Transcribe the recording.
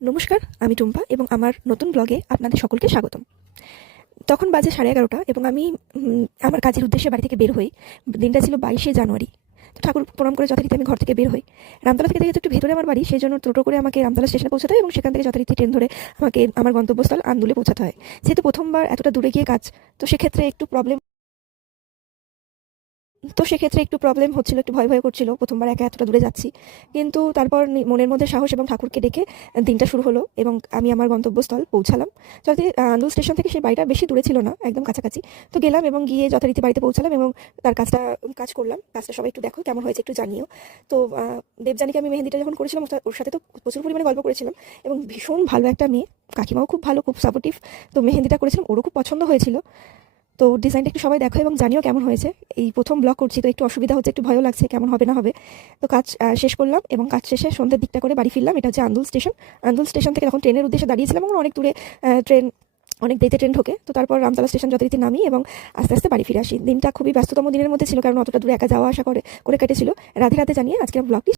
নমস্কার, আমি টুম্পা এবং আমার নতুন ব্লগে আপনাদের সকলকে স্বাগতম। তখন বাজে 11:30 এবং আমি আমার কাজের উদ্দেশ্যে বাড়ি থেকে বের হই। দিনটা ছিল 22শে জানুয়ারি। তো ঠাকুর প্রণাম করে যথারীতি আমি ঘর থেকে বের হই। রামতলা থেকে যেহেতু একটু ভেতরে আমার বাড়ি, সেই জন্য টোটো করে আমাকে রামতলা স্টেশনে পৌঁছাতে হয় এবং সেখান থেকে যথারীতি ট্রেন ধরে আমাকে আমার গন্তব্যস্থল আন্দুলে পৌঁছাতে হয়। যেহেতু প্রথমবার এতটা দূরে গিয়ে কাজ, তো সেক্ষেত্রে একটু প্রবলেম হচ্ছিল, একটু ভয় ভয় করছিল, প্রথমবার একা এতটা দূরে যাচ্ছি। কিন্তু তারপর মনের মধ্যে সাহস এবং ঠাকুরকে ডেকে দিনটা শুরু হলো এবং আমি আমার গন্তব্যস্থল পৌঁছালাম। যদি আন্দুল স্টেশন থেকে সেই বাড়িটা বেশি দূরে ছিল না, একদম কাছাকাছি। তো গেলাম এবং গিয়ে যথারীতি বাড়িতে পৌঁছালাম এবং তার কাজ করলাম। কাজটা সবাই একটু দেখো কেমন হয়েছে একটু জানিও। তো দেবযানীকে আমি মেহেন্দিটা যখন করেছিলাম, ওর সাথে তো প্রচুর পরিমাণে গল্প করেছিলাম এবং ভীষণ ভালো একটা মেয়ে, কাকিমাও খুব ভালো, খুব সাপোর্টিভ। তো মেহেন্দিটা করেছিলাম, ওরও খুব পছন্দ হয়েছিল। তো ডিজাইনটা একটু সবাই দেখো এবং জানিও কেমন হয়েছে। এই প্রথম ব্লগ করছি, তো একটু অসুবিধা হচ্ছে, একটু ভয়ও লাগছে কেমন হবে না হবে। তো কাজ শেষ করলাম এবং কাজ শেষে সন্ধ্যের দিকটা করে বাড়ি ফিরলাম। এটা হচ্ছে আন্দুল স্টেশন। আন্দুল স্টেশন থেকে তখন ট্রেনের উদ্দেশ্যে দাঁড়িয়েছিলাম এবং অনেক দূরে অনেক দেরিতে ট্রেন ঢোকে। তো তারপর রামতলা স্টেশন যথারীতি নামি এবং আস্তে আস্তে বাড়ি ফিরে আসি। দিনটা খুবই ব্যস্ততম দিনের মধ্যে ছিল, কারণ অতটা দূরে একা যাওয়া আসা করে কেটেছিল। রাধে রাধে জানিয়ে আজকে ব্লগটি